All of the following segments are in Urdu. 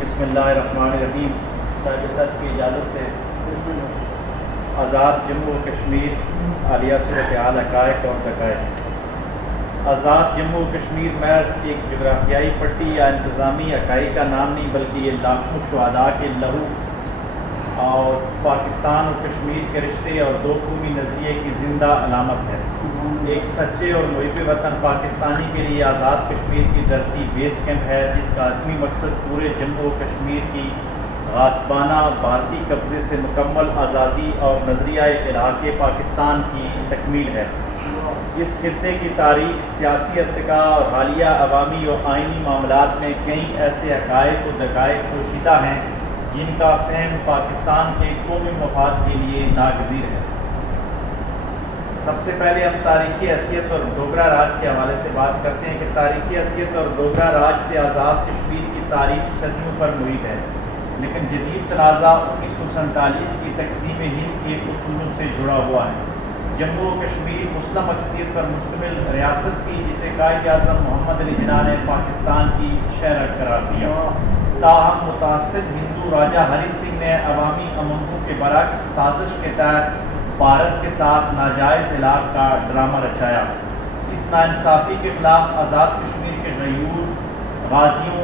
بسم اللہ الرحمن الرحیم۔ صاحب صد کی اجازت سے آزاد جموں و کشمیر عالیہ صورتحال حقائق اور دقائق۔ آزاد جموں و کشمیر محض ایک جغرافیائی پٹی یا انتظامی حقائق کا نام نہیں، بلکہ یہ لاکھوں شہداء کے لہو اور پاکستان اور کشمیر کے رشتے اور دو قومی نظریے کی زندہ علامت ہے۔ ایک سچے اور محب وطن پاکستانی کے لیے آزاد کشمیر کی دھرتی بیس کیمپ ہے، جس کا حتمی مقصد پورے جموں و کشمیر کی غاصبانہ بھارتی قبضے سے مکمل آزادی اور نظریہ الحاق پاکستان کی تکمیل ہے۔ اس خطے کی تاریخ، سیاسی ارتقاء اور حالیہ عوامی و آئینی معاملات میں کئی ایسے حقائق و دقائق پوشیدہ ہیں جن کا فہم پاکستان کے قومی مفاد کے لیے ناگزیر ہے۔ سب سے پہلے ہم تاریخی حیثیت اور ڈوگرا راج کے حوالے سے بات کرتے ہیں کہ تاریخی حیثیت اور ڈوگرا راج سے آزاد کشمیر کی تاریخ صدیوں پر محیط ہے، لیکن جدید تنازع 1947 کی تقسیم ہند کے اصولوں سے جڑا ہوا ہے۔ جموں و کشمیر مسلم اکثریت پر مشتمل ریاست تھی، جسے قائد اعظم محمد علی جناح نے پاکستان کی شہر قرار دیا۔ تاہم متعصب ہندو راجہ ہری سنگھ نے عوامی امنگوں کے برعکس سازش کے تحت بھارت کے ساتھ ناجائز علاق کا ڈرامہ رچایا۔ اس ناانصافی کے خلاف آزاد کشمیر کے غیور غازیوں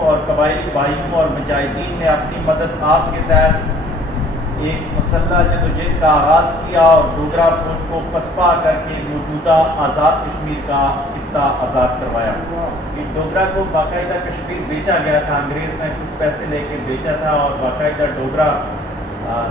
اور قبائلی بھائیوں اور مجاہدین نے اپنی مدد آپ کے تحت ایک مسلح جدوجہد کا آغاز کیا اور ڈوگرا فوج کو پسپا کر کے موجودہ آزاد کشمیر کا خطہ آزاد کروایا۔ ڈوگرا کو باقاعدہ کشمیر بیچا گیا تھا، انگریز نے کچھ پیسے لے کے بیچا تھا، اور باقاعدہ ڈوگرا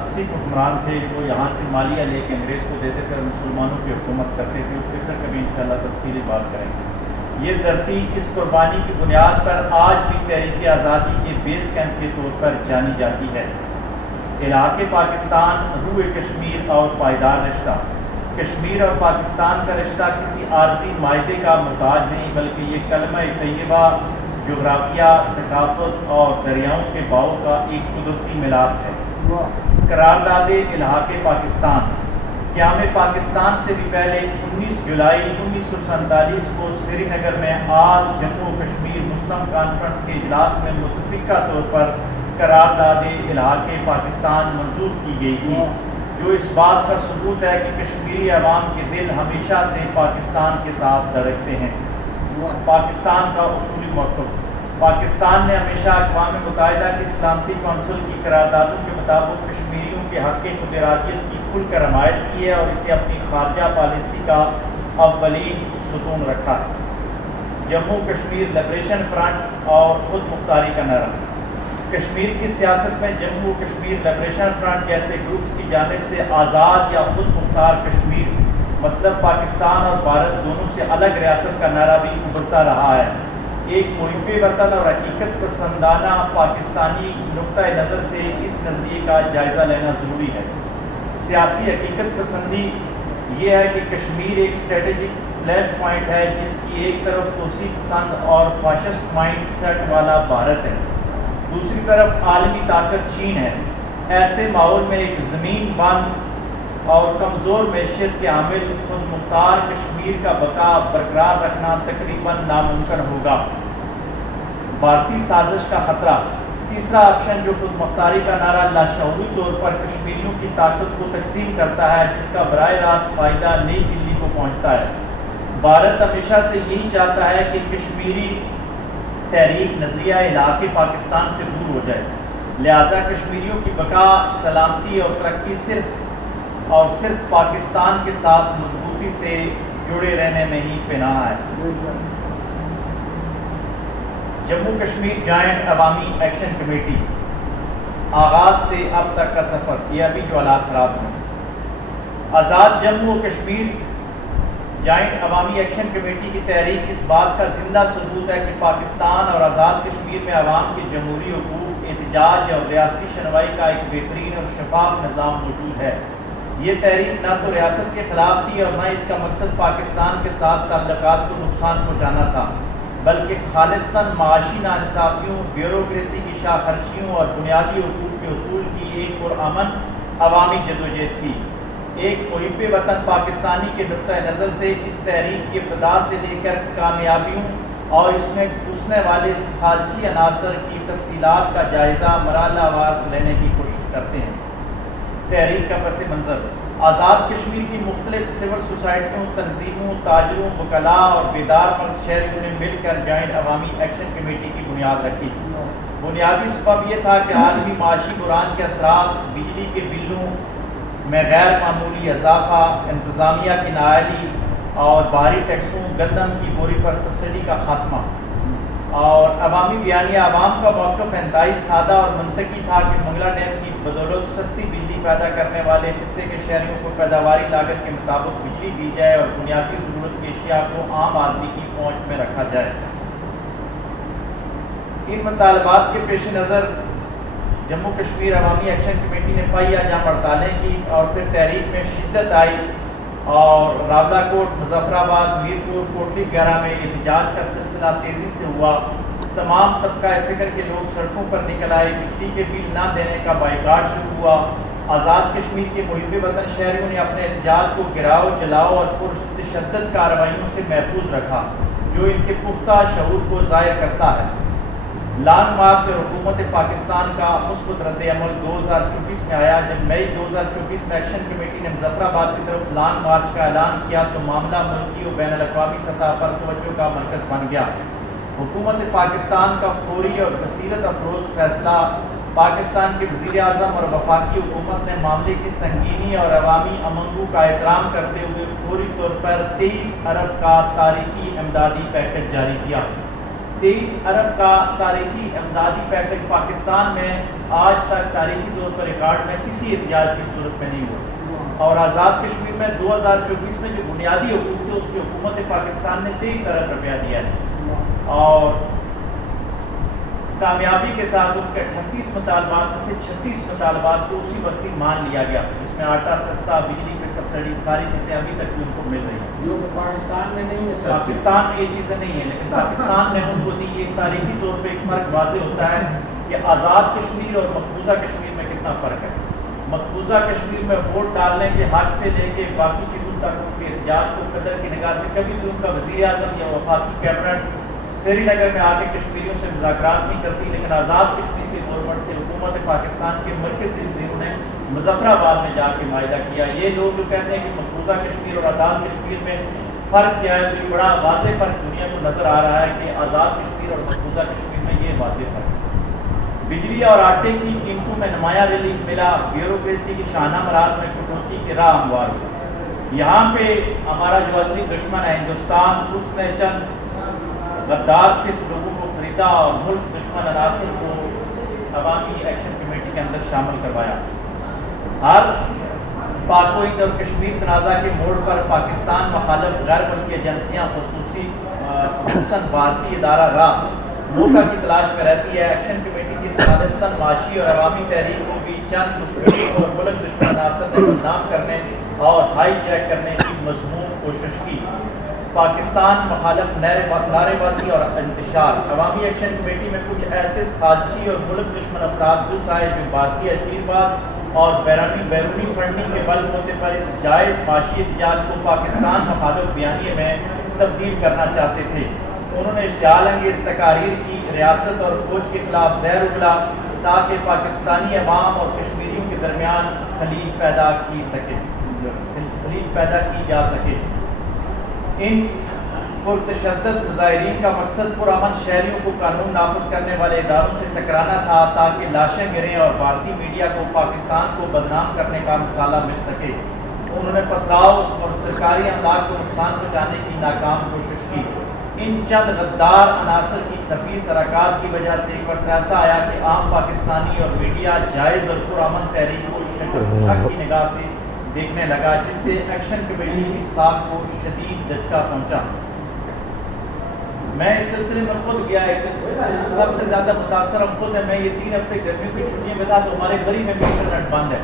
سکھ حکمران تھے جو یہاں سے مالیہ لے کے انگریز کو دیتے تھے اور مسلمانوں کی حکومت کرتے تھے۔ اس کے پھر کبھی انشاءاللہ تفصیلی بات کریں گے۔ یہ دھرتی اس قربانی کی بنیاد پر آج بھی تحریک آزادی کے بیس کیمپ کے طور پر جانی جاتی ہے۔ علاق پاکستان، روح کشمیر اور پائیدار رشتہ۔ کشمیر اور پاکستان کا رشتہ کسی عارضی معاہدے کا محتاج نہیں، بلکہ یہ کلمہ طیبہ، جغرافیہ، ثقافت اور دریاؤں کے بہاؤ کا ایک قدرتی ملاپ ہے۔ قرارداد الحاق پاکستان۔ قیام پاکستان سے بھی پہلے 19 جولائی 1947 کو سری نگر میں آل جموں و کشمیر مسلم کانفرنس کے اجلاس میں متفقہ طور پر قرارداد الحاق پاکستان منظور کی گئی تھی، جو اس بات کا ثبوت ہے کہ کشمیری عوام کے دل ہمیشہ سے پاکستان کے ساتھ دھڑکتے ہیں۔ پاکستان کا اصولی موقف۔ پاکستان نے ہمیشہ اقوام متحدہ کی سلامتی کونسل کی قراردادوں کے مطابق کشمیریوں کے حق خود ارادیت کی کھل کر حمایت کی ہے اور اسے اپنی خارجہ پالیسی کا اولین ستون رکھا ہے۔ جموں کشمیر لبریشن فرنٹ اور خود مختاری کا نعرہ۔ کشمیر کی سیاست میں جموں و کشمیر لبریشن فرنٹ جیسے گروپس کی جانب سے آزاد یا خود مختار کشمیر مطلب پاکستان اور بھارت دونوں سے الگ ریاست کا نعرہ بھی ابھرتا رہا ہے۔ ایک محب وطن اور حقیقت پسندانہ پاکستانی نقطۂ نظر سے اس نظریے کا جائزہ لینا ضروری ہے۔ سیاسی حقیقت پسندی یہ ہے کہ کشمیر ایک اسٹریٹجک فلیش پوائنٹ ہے، جس کی ایک طرف توسیع پسند اور فاشسٹ مائنڈ سیٹ والا بھارت ہے، دوسری طرف عالمی طاقت چین ہے۔ ایسے ماحول میں ایک زمین بند اور کمزور معیشت کے حامل خود مختار کشمیر کا بقا برقرار رکھنا تقریباً ناممکن ہوگا۔ بھارتی سازش کا خطرہ۔ تیسرا آپشن جو خود مختاری کا نعرہ لاشعوری طور پر کشمیریوں کی طاقت کو تقسیم کرتا ہے، جس کا براہ راست فائدہ نئی دلی کو پہنچتا ہے۔ بھارت ہمیشہ سے یہی چاہتا ہے کہ کشمیری تحریک نظریہ الحاق پاکستان سے دور ہو جائے، لہٰذا کشمیریوں کی بقا، سلامتی اور ترقی صرف پاکستان کے ساتھ مضبوطی سے جڑے رہنے میں ہی پناہ ہے۔ جموں کشمیر جوائنٹ عوامی ایکشن کمیٹی۔ آغاز سے اب تک کا سفر، یہ ابھی جو حالات خراب ہیں۔ آزاد جموں و کشمیر جوائنٹ عوامی ایکشن کمیٹی کی تحریک اس بات کا زندہ ثبوت ہے کہ پاکستان اور آزاد کشمیر میں عوام کے جمہوری حقوق، احتجاج اور ریاستی شنوائی کا ایک بہترین اور شفاف نظام موجود ہے۔ یہ تحریک نہ تو ریاست کے خلاف تھی اور نہ اس کا مقصد پاکستان کے ساتھ تعلقات کو نقصان پہنچانا تھا، بلکہ خالصتاً معاشی ناانصافیوں، بیوروکریسی کی شاہ خرچیوں اور بنیادی حقوق کے اصول کی ایک پرامن عوامی جدوجہد تھی۔ ایک محب وطن پاکستانی کے نقطۂ نظر سے اس تحریک کی ابتدا سے لے کر کامیابیوں اور اس میں گھسنے والے سازشی عناصر کی تفصیلات کا جائزہ مرحلہ وار لینے کی کوشش کرتے ہیں۔ تحریک کا پس منظر: آزاد کشمیر کی مختلف سول سوسائٹیوں، تنظیموں، تاجروں، وکلاء اور بیدار مغز شہریوں نے مل کر جوائنٹ عوامی ایکشن کمیٹی کی بنیاد رکھی۔ بنیادی سبب یہ تھا کہ عالمی معاشی بحران کے اثرات، بجلی کے بلوں میں غیر معمولی اضافہ، انتظامیہ کی نااہلی اور بھاری ٹیکسوں، گندم کی بوری پر سبسڈی کا خاتمہ، اور عوامی بیانیہ عوام کا موقف انتہائی سادہ اور منطقی تھا کہ منگلا ڈیم کی بدولت سستی بجلی پیدا کرنے والے خطے کے شہریوں کو پیداواری لاگت کے مطابق بجلی دی جائے اور بنیادی ضرورت کی اشیاء کو عام آدمی کی پہنچ میں رکھا جائے۔ ان مطالبات کے پیش نظر جموں کشمیر عوامی ایکشن کمیٹی نے پائیا جام ہڑتالیں کی اور پھر تحریک میں شدت آئی اور راولہ کوٹ، مظفر آباد، میرپور، کوٹلی وغیرہ میں احتجاج کا سلسلہ تیزی سے ہوا۔ تمام طبقہ فکر کے لوگ سڑکوں پر نکل آئے، بجلی کے بل نہ دینے کا بائیکاٹ شروع ہوا۔ آزاد کشمیر کے محب وطن شہریوں نے اپنے احتجاج کو گراؤ، جلاؤ اور پرتشدد کارروائیوں سے محفوظ رکھا جو ان کے پختہ شعور کو ظاہر کرتا ہے۔ لانگ مارچ اور حکومت پاکستان کا مثبت رد عمل 2024 میں آیا۔ جب مئی 2024 میں ایکشن کمیٹی نے مظفر آباد کی طرف لانگ مارچ کا اعلان کیا تو معاملہ ملکی و بین الاقوامی سطح پر توجہ کا مرکز بن گیا۔ حکومت پاکستان کا فوری اور بصیرت افروز فیصلہ، پاکستان کے وزیر اعظم اور وفاقی حکومت نے معاملے کی سنگینی اور عوامی امنگوں کا احترام کرتے ہوئے فوری طور پر 23 ارب کا تاریخی امدادی پیکج جاری کیا۔ 23 ارب کا تاریخی امدادی پیکج پاکستان میں آج تک تاریخی طور پر ریکارڈ میں کسی احتجاج کی صورت میں نہیں ہوا، اور آزاد کشمیر میں 2024 میں جو بنیادی حقوق تھے اس کی حکومت پاکستان نے 23 ارب روپیہ دیا ہے، اور کامیابی کے ساتھ ان کے 38 مطالبات میں سے 36 مطالبات کو اسی وقت ہی مان لیا گیا، جس میں آٹا سستا، بجلی پہ سبسڈی، ساری چیزیں ابھی تک بھی ان کو مل رہی ہیں۔ جو پاکستان میں نہیں ہے، پاکستان میں یہ چیزیں نہیں ہیں، لیکن پاکستان نے ان کو دی۔ ایک تاریخی طور پہ ایک فرق واضح ہوتا ہے کہ آزاد کشمیر اور مقبوضہ کشمیر میں کتنا فرق ہے۔ مقبوضہ کشمیر میں ووٹ ڈالنے کے حق سے لے کے باقی چیزوں تک ان کے احتجاج کو قدر کی نگاہ سے کبھی بھی ان کا وزیر اعظم یا وفاقی کیبنٹ سری نگر میں آ کے کشمیریوں سے مذاکرات نہیں کرتی، لیکن آزاد کشمیر کے گورنمنٹ سے حکومت پاکستان کے مرکزی وزیروں نے مظفر آباد میں جا کے معاہدہ کیا۔ یہ لوگ جو کہتے ہیں کہ مقبوضہ کشمیر اور آزاد کشمیر میں فرق کیا ہے، تو یہ بڑا واضح فرق دنیا کو نظر آ رہا ہے کہ آزاد کشمیر اور مقبوضہ کشمیر میں یہ واضح فرق ہے۔ بجلی اور آٹے کی قیمتوں میں نمایاں ریلیف ملا، بیوروکریسی کی شاہانہ مراحل میں کٹوتی کی راہ ہموار ہوئی۔ یہاں پہ ہمارا جو عظیم دشمن ہے ہندوستان، اس نے چند غدار صرف لوگوں کو خریدا اور ملک دشمن عناصر کو عوامی ایکشن کمیٹی کے اندر شامل کروایا۔ ہر پاک و ہند اور کشمیر تنازع کے موڑ پر پاکستان مخالف غیر ملکی ایجنسیاں خصوصاً بھارتی ادارہ راہ موقع کی تلاش میں رہتی ہے۔ ایکشن کمیٹی کی سادستاً معاشی اور عوامی تحریک کو بھی چند مستقل اور ملک دشمن عناصر نے بدنام کرنے اور ہائی جیک کرنے کی مضمون کوشش کی۔ پاکستان مخالف نعرے بازی اور انتشار: عوامی ایکشن کمیٹی میں کچھ ایسے سازشی اور ملک دشمن افراد گھس آئے جو بھارتی اشیرباد اور بیرونی فنڈنگ کے بل بوتے پر اس جائز معاشی احتجاج کو پاکستان مخالف بیانیے میں تبدیل کرنا چاہتے تھے۔ انہوں نے اشتعال انگیز تقاریر کی، ریاست اور فوج کے خلاف زہر اگلا تاکہ پاکستانی عوام اور کشمیریوں کے درمیان خلیج پیدا کی جا سکے۔ ان پرتشدد مظاہرین کا مقصد پرامن شہریوں کو قانون نافذ کرنے والے اداروں سے ٹکرانا تھا تاکہ لاشیں گریں اور بھارتی میڈیا کو پاکستان کو بدنام کرنے کا مسالہ مل سکے۔ انہوں نے پتھراؤ اور سرکاری املاک کو نقصان پہنچانے کی ناکام کوشش کی۔ ان چند غدار عناصر کی خبیث حرکات کی وجہ سے ایک وقت ایسا آیا کہ عام پاکستانی اور میڈیا جائز اور پرامن تحریک کو شک کی نگاہ سے دیکھنے لگا، جس سے ایکشن کمیٹی کی ساکھ کو شدید دھچکا پہنچا۔ میں اس سلسلے میں خود گیا، ایک سب سے زیادہ متاثر ہم خود ہیں۔ میں یہ 3 ہفتے گرمیوں کی چھٹیوں میں تھا تو ہمارے بری میں بھی انٹرنیٹ بند ہے۔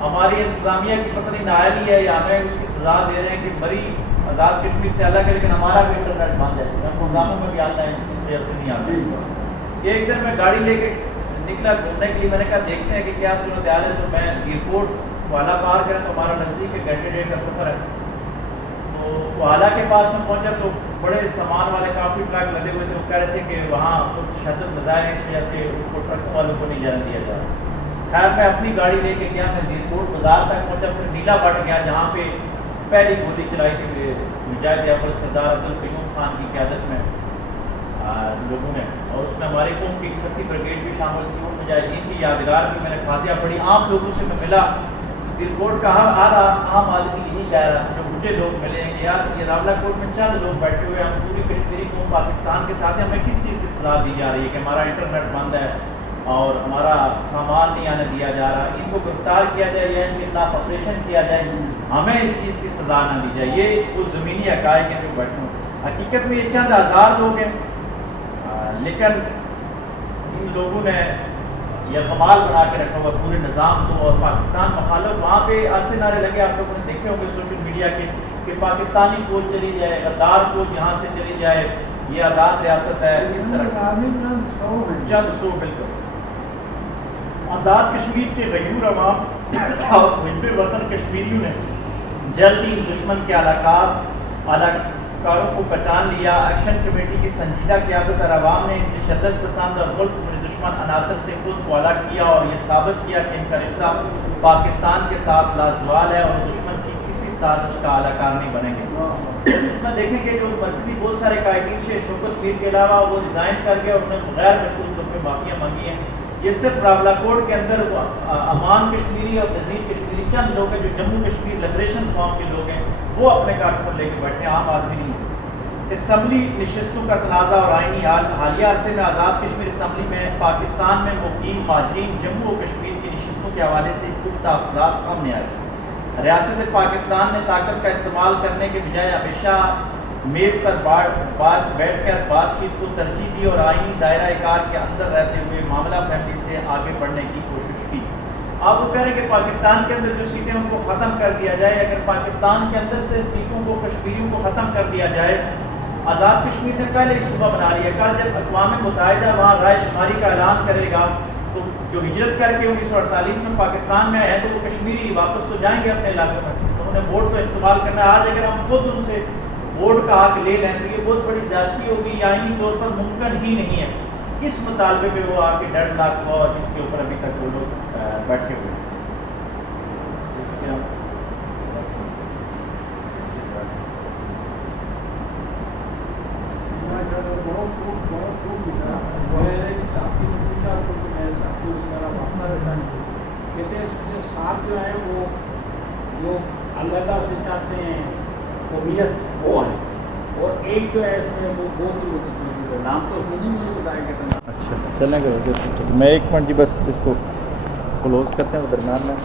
ہماری انتظامیہ کی پتہ نہیں نااہلی ہے یا ہمیں اس کی سزا دے رہے ہیں کہ بری آزاد کشمیر سے الگ ہے، لیکن ہمارا بھی انٹرنیٹ بند ہے۔ پروگراموں میں بھی آتا ہے، اس وجہ سے نہیں آتا۔ ایک دن میں گاڑی لے کے نکلا گھومنے کے لیے، میں نے کہا دیکھتے ہیں کہ کیا صورتحال ہے۔ تو میں ایئرپورٹ والا پار کریں تو ہمارا نزدیک 1 گھنٹے 1.5 کا سفر ہے۔ تو والا کے پاس میں پہنچا تو بڑے سامان والے کافی ٹرک لگے ہوئے تھے، وہ کہہ رہے تھے کہ وہاں کچھ تشدد مظاہر ہیں، اس وجہ سے ان کو ٹرکوں والوں کو نہیں جانے دیا جا رہا۔ خیر میں اپنی گاڑی لے کے گیا، میں دیرکوٹ بازار تک پہنچا، پھر نیلا بٹ گیا جہاں پہ پہلی گولی چلائی تھی مجاہد اول سردار عبدالقیوم خان کی قیادت میں لوگوں نے، اور اس میں ہمارے قوم کی 31 بریگیڈ بھی شامل تھی۔ وہ مجاہدین کی یادگار بھی میں نے فاتحہ پڑھی، عام لوگوں سے میں ملا، دیرکوٹ کا ہر عام آدمی یہی کہہ رہا جو مجھے لوگ ملے ہیں کہ یار یہ راولہ کوٹ میں چند لوگ بیٹھے ہوئے، ہم پوری کشمیری قوم پاکستان کے ساتھ ہیں، ہمیں کس چیز کی سزا دی جا رہی ہے کہ ہمارا انٹرنیٹ بند ہے اور ہمارا سامان نہیں آنے دیا جا رہا، ان کو گرفتار کیا جائے یا ان کے خلاف آپریشن کیا جائے، ہمیں اس چیز کی سزا نہ دی جائے۔ یہ وہ زمینی حقائق ہیں جو بیٹھے ہوں۔ حقیقت میں یہ چند ہزار لوگ ہیں، لیکن ان لوگوں نے یہ کمال بنا کے رکھا ہوا پورے نظام کو، اور پاکستان مخالف وہاں پہ ایسے نعرے لگے، آپ لوگوں نے دیکھے ہوں گے سوشل میڈیا کے، کہ پاکستانی فوج چلی جائے، غدار فوج یہاں سے چلی جائے، یہ آزاد ریاست ہے، اس طرح چند سو بالکل۔ آزاد کشمیر کے غیور عوام اور محب وطن کشمیریوں نے جلد ہی دشمن کے اعلیٰ کو پہچان لیا۔ ایکشن کمیٹی کی سنجیدہ قیادت اور عوام نے ان تشدد پسند اور ملک میں دشمن عناصر سے خود کو الگ کیا اور یہ ثابت کیا کہ ان کا رشتہ پاکستان کے ساتھ لازوال ہے اور دشمن کی کسی سازش کا اعلی کار نہیں بنیں گے۔ اس میں دیکھیں کہ جو مرکزی بہت سارے قائدین سے شوکت میر کے علاوہ وہ ریزائن کر کے اور انہوں نے غیر مشروط طور پہ معافیاں مانگی ہیں۔ یہ صرف راولہ کوٹ کے اندر امان کشمیری اور نذیر کشمیری چند لوگ ہیں جو جموں کشمیر لبریشن فارم کے لوگ ہیں، وہ اپنے کارکن لے کے بیٹھے ہیں، عام آدمی نہیں۔ اسمبلی نشستوں کا تنازع اور آئینی حالیہ عرصے میں آزاد کشمیر اسمبلی میں پاکستان میں مقیم مہاجرین جموں و کشمیر کی نشستوں کے حوالے سے کچھ تحفظات سامنے آئے۔ ریاست پاکستان نے طاقت کا استعمال کرنے کے بجائے ہمیشہ میز پر بیٹھ کر بات چیت کو ترجیح دی اور آئینی دائرہ کار کے اندر رہتے ہوئے معاملہ فہمی سے آگے بڑھنے کی کوشش کی۔ آپ وہ کہہ رہے ہیں کہ پاکستان کے اندر جو سیٹیں ان کو ختم کر دیا جائے، اگر پاکستان کے اندر سے سیٹوں کو کشمیریوں کو ختم کر دیا جائے، آزاد کشمیر نے پہلے ہی صوبہ بنا لیا، کل جب اقوام متحدہ وہاں رائے شماری کا اعلان کرے گا تو جو ہجرت کر کے 1948 میں پاکستان میں آئے ہیں تو وہ کشمیری واپس تو جائیں گے اپنے علاقے میں، تو انہوں نے ووٹ کا استعمال کرنا ہے۔ آج اگر ہم خود ان سے ووٹ کا حق لے لیں تو یہ بہت بڑی زیادتی ہوگی، آئینی طور پر ممکن ہی نہیں ہے۔ اس مطالبے پہ وہ آ کے 1.5 لاکھ ہوا جس کے اوپر ابھی تک وہ لوگ بیٹھے ہوئے ہیں۔ ساتھ جو ہیں وہ جو الوداع سے چاہتے ہیں قومیت وہ ہے، اور ایک جو ہے اس میں وہ بہت نام تو نہیں مجھے بتایا گیا تھا۔ اچھا چلیں گے، میں 1 منٹ جی بس اس کو کلوز کرتے ہیں درمیان میں۔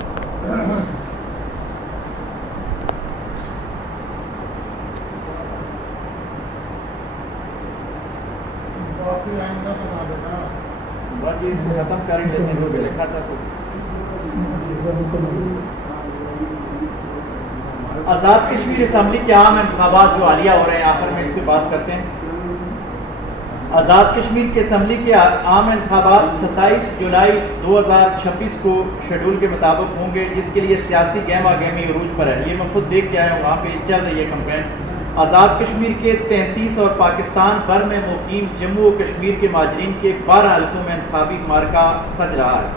جی اس کو ختم کر لیتے ہیں، جو لکھا تھا تو آزاد کشمیر اسمبلی کے عام انتخابات جو حالیہ ہو رہے ہیں، آخر میں اس کی بات کرتے ہیں۔ آزاد کشمیر کے اسمبلی کے عام انتخابات 27 جولائی 2026 کو شیڈول کے مطابق ہوں گے، جس کے لیے سیاسی گہما گہمی عروج پر ہے۔ یہ میں خود دیکھ کے آیا ہوں، وہاں پہ چل رہی ہے کمپین۔ آزاد کشمیر کے 33 اور پاکستان بھر میں مقیم جموں و کشمیر کے مہاجرین کے 12 حلقوں میں انتخابی معرکہ سج رہا ہے۔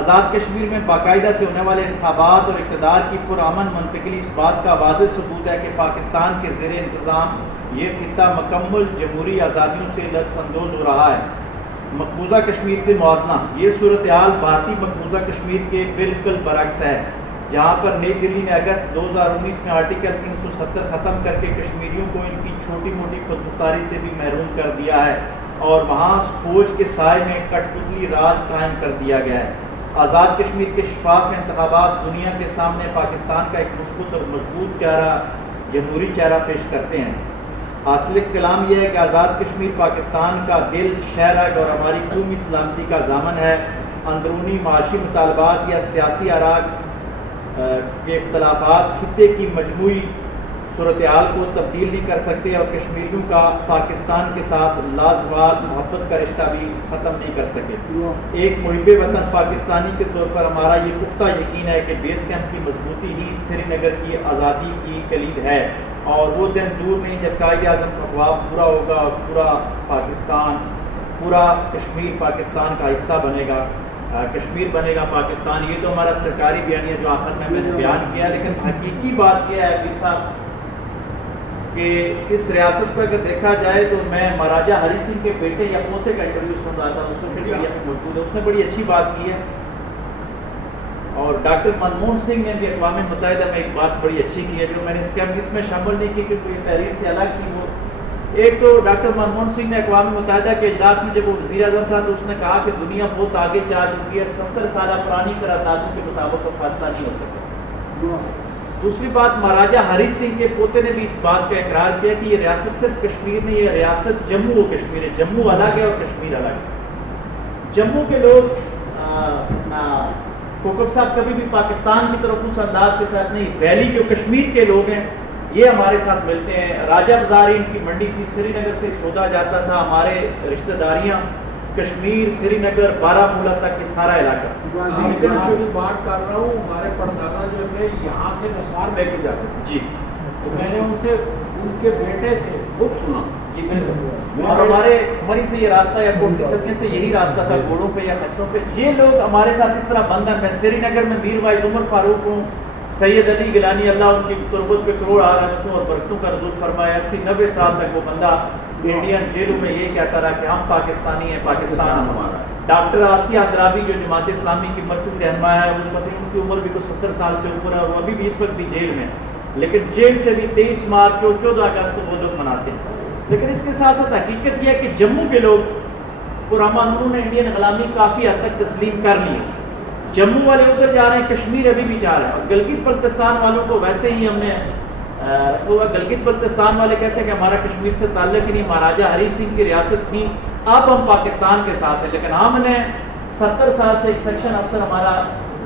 آزاد کشمیر میں باقاعدہ سے ہونے والے انتخابات اور اقتدار کی پرامن منتقلی اس بات کا واضح ثبوت ہے کہ پاکستان کے زیر انتظام یہ خطہ مکمل جمہوری آزادیوں سے لطف اندوز ہو رہا ہے۔ مقبوضہ کشمیر سے موازنہ، یہ صورتحال بھارتی مقبوضہ کشمیر کے بالکل برعکس ہے، جہاں پر نئی دلی نے اگست 2019 میں آرٹیکل 370 ختم کر کے کشمیریوں کو ان کی چھوٹی موٹی خود مختاری سے بھی محروم کر دیا ہے اور وہاں فوج کے سائے میں کٹ پتلی راج قائم کر دیا گیا ہے۔ آزاد کشمیر کے شفاف انتخابات دنیا کے سامنے پاکستان کا ایک مثبت اور مضبوط چہرہ، جمہوری چہرہ پیش کرتے ہیں۔ حاصل کلام یہ ہے کہ آزاد کشمیر پاکستان کا دل، شہرگ اور ہماری قومی سلامتی کا ضامن ہے۔ اندرونی معاشی مطالبات یا سیاسی آراء کے اختلافات خطے کی مجموعی صورتحال کو تبدیل نہیں کر سکتے اور کشمیریوں کا پاکستان کے ساتھ لازوال محبت کا رشتہ بھی ختم نہیں کر سکے۔ ایک محب وطن پاکستانی کے طور پر ہمارا یہ پختہ یقین ہے کہ بیس کیمپ کی مضبوطی ہی سری نگر کی آزادی کی کلید ہے۔ اور وہ دن دور نہیں جب قائد اعظم کا خواب پورا ہوگا اور پورا پاکستان، پورا کشمیر پاکستان کا حصہ بنے گا، کشمیر بنے گا پاکستان۔ یہ تو ہمارا سرکاری بیانیہ جو آخر میں نے بیان کیا، لیکن حقیقی بات کیا ہے پیر صاحب کہ اس ریاست کو اگر دیکھا جائے تو میں مہاراجہ ہری سنگھ کے بیٹے یا پوتے کا انٹرویو سن رہا تھا، سوشل میڈیا پہ موجود ہے، اس نے بڑی اچھی بات کی ہے۔ اور ڈاکٹر منموہن سنگھ نے بھی اقوام متحدہ میں ایک بات بڑی اچھی کی ہے جو میں نے اس میں شامل نہیں کی کیونکہ یہ تحریر سے الگ تھی۔ وہ ایک تو ڈاکٹر منموہن سنگھ نے اقوام متحدہ کے اجلاس میں جب وہ وزیر اعظم تھا تو اس نے کہا کہ دنیا بہت آگے جا چکی ہے، 70 سالہ پرانی قراردادوں کے مطابق تو فیصلہ نہیں ہو سکتا۔ دوسری بات، مہاراجہ ہری سنگھ کے پوتے نے بھی اس بات کا اقرار کیا کہ یہ ریاست صرف کشمیر نہیں، یہ ریاست جموں و کشمیر ہے، جموں الگ ہے اور کشمیر الگ ہے۔ جموں کے لوگ کوکب صاحب کبھی بھی پاکستان کی طرف اس انداز کے ساتھ نہیں، ویلی جو کشمیر کے لوگ ہیں یہ ہمارے ساتھ ملتے ہیں۔ راجہ بازاری ان کی منڈی تھی، سری نگر سے سودا جاتا تھا، ہمارے رشتہ داریاں کشمیر، سری نگر، بارہمولہ تک یہ سارا علاقہ۔ لیکن جو بات کر رہا ہوں، ہمارے پردادا جو تھے یہاں سے نثار لے کے جاتے تھے جی، تو میں نے ان سے ان کے بیٹے سے خود سنا جی بالکل۔ اور ہماری سے یہ راستہ یا کوٹ کی سڑکیں سے یہی راستہ تھا، گھوڑوں پہ یا خچروں پہ۔ یہ لوگ ہمارے ساتھ اس طرح بندھن میں، سری نگر میں میر وائز عمر فاروق ہوں، سید علی گیلانی اللہ ان کی تربت پہ کروڑ رحمتوں اور برکتوں کا نزول فرمایا، 80-90 سال تک وہ بندہ انڈین جیلوں میں یہ کہتا رہا کہ ہم پاکستانی ہیں، پاکستان ہمارا ہے۔ ڈاکٹر آسیہ اندرابی جو جماعت اسلامی کی مرکزی رہنما ہے، ان کی عمر بھی کچھ 70 سال سے اوپر ہے اور وہ ابھی بھی اس وقت بھی جیل میں، لیکن جیل سے بھی 23 مارچ اور 14 اگست کو وہ لوگ مناتے ہیں۔ لیکن اس کے ساتھ ساتھ حقیقت یہ ہے کہ جموں کے لوگ پرامن نے انڈین غلامی کافی حد تک تسلیم کر لی ہے۔ جموں والے ادھر جا رہے ہیں، کشمیر ابھی بھی جا رہے ہیں، اور گلگت بلتستان والوں کو ویسے ہی ہم نے رکھا ہوا۔ گلگت بلتستان والے کہتے ہیں کہ ہمارا کشمیر سے تعلق ہی نہیں، مہاراجہ ہری سنگھ کی ریاست تھی، اب ہم پاکستان کے ساتھ ہیں، لیکن ہم نے 70 سال سے ایک سیکشن افسر ہمارا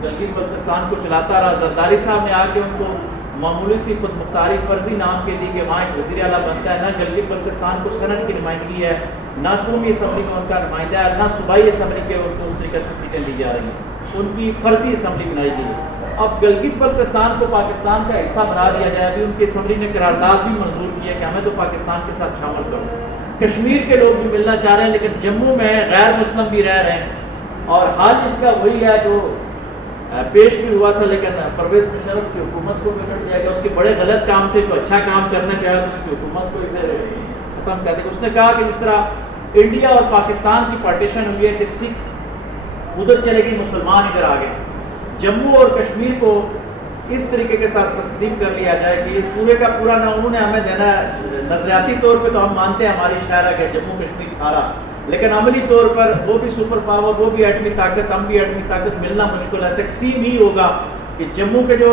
گلگت بلتستان کو چلاتا رہا۔ زرداری صاحب نے آ کے ان کو معمولی سی خود مختاری فرضی نام کے دی کہ وہاں ایک وزیر اعلیٰ بنتا ہے، نہ گلگت بلتستان کو سینٹ کی نمائندگی ہے، نہ قومی اسمبلی میں ان کا نمائندہ ہے، نہ صوبائی اسمبلی کے ان کو اس طریقے سے سیٹیں دی جا رہی ہیں، ان کی فرضی اسمبلی بنائی گئی ہے۔ اب گلگت بلتستان کو پاکستان کا حصہ بنا دیا جائے، ابھی ان کی اسمبلی نے قرارداد بھی منظور کی ہے کہ ہمیں تو پاکستان کے ساتھ شامل کرو۔ کشمیر کے لوگ بھی ملنا چاہ رہے ہیں، لیکن جموں میں غیر مسلم بھی رہ رہے ہیں، اور حال اس کا وہی ہے جو پیش بھی ہوا تھا، لیکن پرویز مشرف کی حکومت کو بگڑ دیا گیا۔ اس کے بڑے غلط کام تھے، تو اچھا کام کرنا چاہا تو اس کی حکومت کو ادھر ختم کر دیا۔ اس نے کہا کہ جس طرح انڈیا اور پاکستان کی پارٹیشن ہوئی ہے کہ سکھ ادھر چلے گی، مسلمان ادھر آ گئے، جموں اور کشمیر کو اس طریقے کے ساتھ تسلیم کر لیا جائے کہ یہ پورے کا پورا نہ انہوں نے ہمیں دینا ہے۔ نظریاتی طور پہ تو ہم مانتے ہیں ہماری شہر ہے کہ جموں کشمیر سارا، لیکن عملی طور پر وہ بھی سپر پاور، وہ بھی ایٹمی طاقت، ہم بھی ایٹمی طاقت، ملنا مشکل ہے۔ تقسیم ہی ہوگا کہ جموں کے جو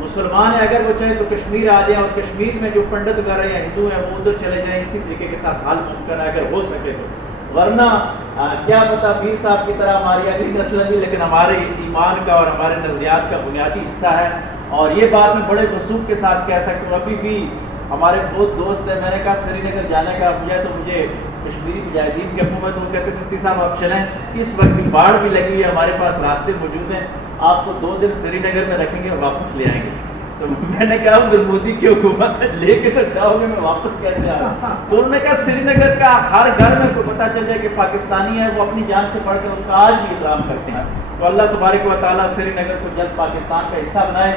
مسلمان ہیں اگر وہ چاہیں تو کشمیر آ جائیں، اور کشمیر میں جو پنڈت وغیرہ یا ہندو ہیں وہ ادھر چلے جائیں، اسی طریقے کے ساتھ حل ممکن ہے اگر ہو سکے تو، ورنہ کیا پتہ پیر صاحب کی طرح ہماری اگلی نسل بھی، لیکن ہمارے ایمان کا اور ہمارے نظریات کا بنیادی حصہ ہے۔ اور یہ بات میں بڑے وثوق کے ساتھ کہہ سکتا ہوں، ابھی بھی ہمارے بہت دوست ہیں، میں نے کہا سری نگر جانے کا مجھے تو مجھے کشمیری مجاہدین کے حکومت وہ کہتے ستی صاحب آپ چلیں، اس وقت بھی باڑھ بھی لگی ہے، ہمارے پاس راستے موجود ہیں، آپ کو 2 دن سری نگر میں رکھیں گے اور واپس لے آئیں گے۔ تو میں نے کہا عبد المودی کی حکومت لے کے تو جاؤ گے، میں واپس کیسے آ رہا ہوں؟ تو انہوں نے کہا سری نگر کا ہر گھر میں کوئی پتہ چل جائے کہ پاکستانی ہے، وہ اپنی جان سے بڑھ کے اس کا آج بھی احترام کرتے ہیں۔ تو اللہ تبارک و تعالیٰ سری نگر کو جلد پاکستان کا حصہ بنائے،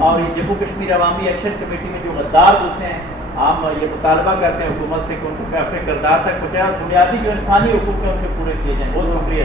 اور یہ جموں کشمیر عوامی ایکشن کمیٹی میں جو غدار دوسرے ہیں، ہم یہ مطالبہ کرتے ہیں حکومت سے کہ ان کو کیفے کردار تک پہنچائے اور بنیادی جو انسانی حقوق ہیں ان کے پورے کیے جائیں۔ بہت شکریہ۔